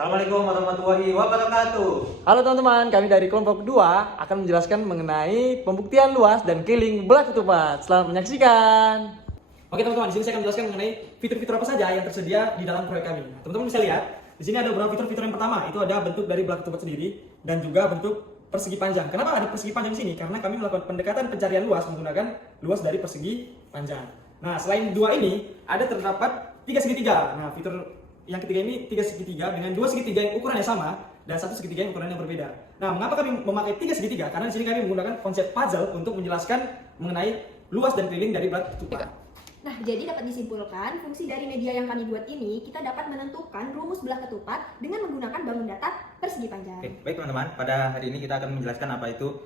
Assalamualaikum warahmatullahi wabarakatuh. Halo teman-teman, kami dari kelompok 2 akan menjelaskan mengenai pembuktian luas dan keliling belah ketupat. Selamat menyaksikan. Oke teman-teman, di sini saya akan menjelaskan mengenai fitur-fitur apa saja yang tersedia di dalam proyek kami. Teman-teman bisa lihat, di sini ada beberapa fitur-fitur. Yang pertama, itu ada bentuk dari belah ketupat sendiri dan juga bentuk persegi panjang. Kenapa ada persegi panjang di sini? Karena kami melakukan pendekatan pencarian luas menggunakan luas dari persegi panjang. Nah, selain dua ini, ada terdapat tiga segitiga. Nah, fitur yang ketiga ini tiga segitiga dengan dua segitiga yang ukurannya sama dan satu segitiga yang ukurannya berbeda. Nah, mengapa kami memakai tiga segitiga? Karena di sini kami menggunakan konsep puzzle untuk menjelaskan mengenai luas dan keliling dari belah ketupat. Nah, jadi dapat disimpulkan, fungsi dari media yang kami buat ini, kita dapat menentukan rumus belah ketupat dengan menggunakan bangun datar persegi panjang. Oke, baik teman-teman, pada hari ini kita akan menjelaskan apa itu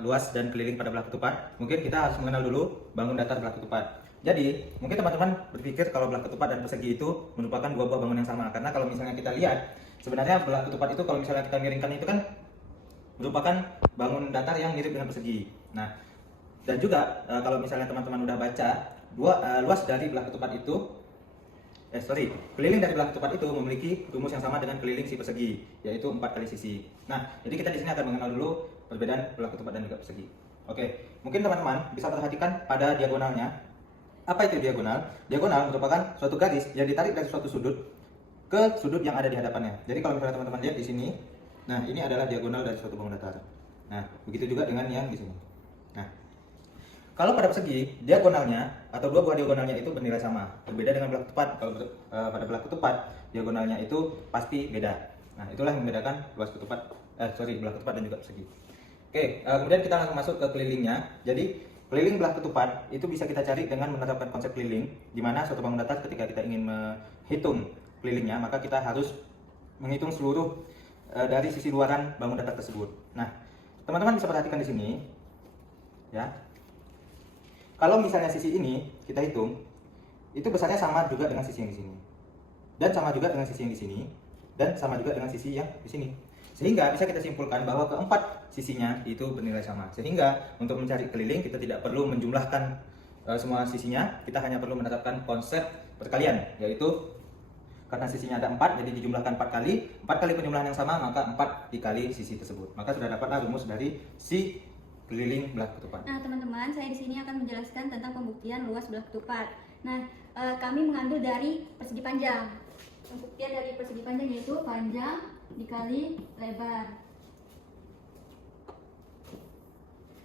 luas dan keliling pada belah ketupat. Mungkin kita harus mengenal dulu bangun datar belah ketupat. Jadi, mungkin teman-teman berpikir kalau belah ketupat dan persegi itu merupakan dua buah bangun yang sama. Karena kalau misalnya kita lihat, sebenarnya belah ketupat itu kalau misalnya kita miringkan itu kan merupakan bangun datar yang mirip dengan persegi. Nah, dan juga kalau misalnya teman-teman udah baca, luas dari belah ketupat itu, keliling dari belah ketupat itu memiliki rumus yang sama dengan keliling si persegi, yaitu 4 kali sisi. Nah, jadi kita di sini akan mengenal dulu perbedaan belah ketupat dan juga persegi. Oke, mungkin teman-teman bisa perhatikan pada diagonalnya. Apa itu diagonal? Diagonal merupakan suatu garis yang ditarik dari suatu sudut ke sudut yang ada di hadapannya. Jadi kalau misalnya teman-teman lihat di sini, nah ini adalah diagonal dari suatu bangun datar. Nah, begitu juga dengan yang di sini. Nah, kalau pada persegi, diagonalnya atau dua buah diagonalnya itu bernilai sama. Berbeda dengan belah ketupat. Kalau pada belah ketupat, diagonalnya itu pasti beda. Nah, itulah yang membedakan belah ketupat dan juga persegi. Oke, kemudian kita langsung masuk ke kelilingnya. Jadi keliling belah ketupat itu bisa kita cari dengan menerapkan konsep keliling, di mana suatu bangun datar ketika kita ingin menghitung kelilingnya, maka kita harus menghitung seluruh dari sisi luaran bangun datar tersebut. Nah, teman-teman bisa perhatikan di sini, ya. Kalau misalnya sisi ini kita hitung, itu besarnya sama juga dengan sisi yang di sini, dan sama juga dengan sisi yang di sini, dan sama juga dengan sisi yang di sini. Sehingga bisa kita simpulkan bahwa keempat sisinya itu bernilai sama. Sehingga untuk mencari keliling kita tidak perlu menjumlahkan semua sisinya, kita hanya perlu menerapkan konsep perkalian, yaitu karena sisinya ada 4, jadi dijumlahkan 4 kali penjumlahan yang sama, maka 4 dikali sisi tersebut. Maka sudah dapatlah rumus dari si keliling belah ketupat. Nah, teman-teman, saya di sini akan menjelaskan tentang pembuktian luas belah ketupat. Nah, kami mengambil dari persegi panjang. Pembuktian dari persegi panjang yaitu panjang dikali lebar.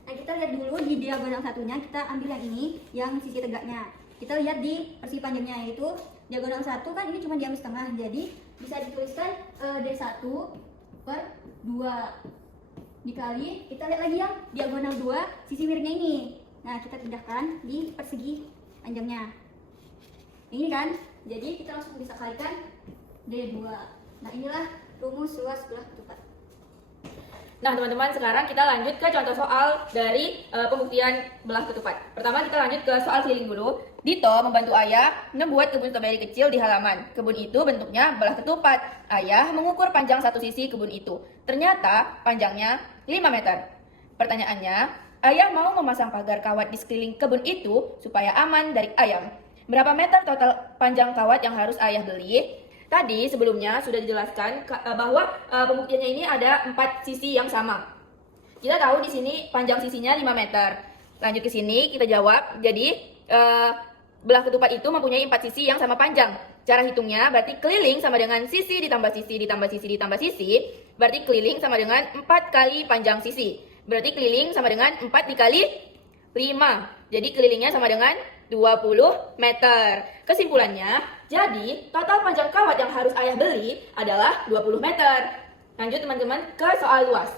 Nah, kita lihat dulu di diagonal satunya, kita ambil yang ini, yang sisi tegaknya. Kita lihat di persegi panjangnya, yaitu diagonal 1 kan ini cuma diambil setengah, jadi bisa dituliskan D1 per 2 dikali, kita lihat lagi yang diagonal 2 sisi miringnya ini. Nah, kita pindahkan di persegi panjangnya ini kan, jadi kita langsung bisa kalikan D2. Nah, inilah rumus luas belah ketupat. Nah teman-teman, sekarang kita lanjut ke contoh soal dari pembuktian belah ketupat. Pertama kita lanjut ke soal keliling dulu. Dito membantu ayah membuat kebun stroberi kecil di halaman. Kebun itu bentuknya belah ketupat. Ayah mengukur panjang satu sisi kebun itu. Ternyata panjangnya 5 meter. Pertanyaannya, ayah mau memasang pagar kawat di sekeliling kebun itu supaya aman dari ayam. Berapa meter total panjang kawat yang harus ayah beli? Tadi sebelumnya sudah dijelaskan bahwa pembuktiannya ini ada 4 sisi yang sama. Kita tahu di sini panjang sisinya 5 meter. Lanjut ke sini kita jawab. Jadi belah ketupat itu mempunyai 4 sisi yang sama panjang. Cara hitungnya berarti keliling sama dengan sisi ditambah sisi ditambah sisi ditambah sisi. Berarti keliling sama dengan 4 kali panjang sisi. Berarti keliling sama dengan 4 dikali 5. Jadi kelilingnya sama dengan 20 meter. Kesimpulannya, jadi total panjang kawat yang harus ayah beli adalah 20 meter. Lanjut teman-teman ke soal luas.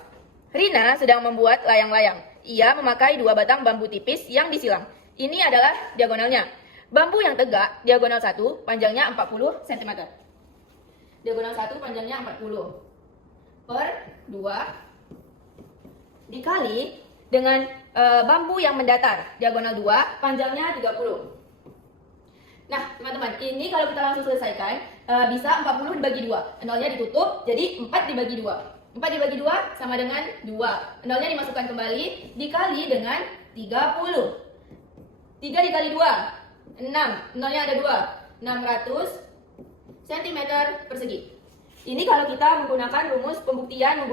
Rina sedang membuat layang-layang. Ia memakai 2 batang bambu tipis yang disilang. Ini adalah diagonalnya. Bambu yang tegak, diagonal 1, panjangnya 40 cm. Diagonal 1 panjangnya 40 per 2 dikali dengan bambu yang mendatar, diagonal 2, panjangnya 30. Nah, teman-teman, ini kalau kita langsung selesaikan, bisa 40 dibagi 2. Nolnya ditutup, jadi 4 dibagi 2. 4 dibagi 2 sama dengan 2. Nolnya dimasukkan kembali, dikali dengan 30. 3 dikali 2, 6. Nolnya ada 2. 600 cm persegi. Ini kalau kita menggunakan rumus pembuktian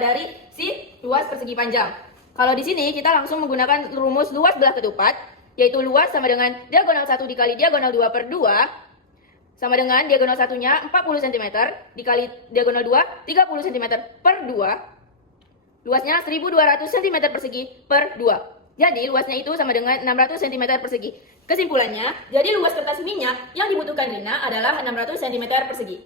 dari si luas persegi panjang. Kalau di sini kita langsung menggunakan rumus luas belah ketupat, yaitu luas sama dengan diagonal 1 dikali diagonal 2 per 2, sama dengan diagonal satunya 40 cm, dikali diagonal 2, 30 cm per 2, luasnya 1200 cm persegi per 2. Jadi luasnya itu sama dengan 600 cm persegi. Kesimpulannya, jadi luas kertas minyak yang dibutuhkan Rina adalah 600 cm persegi.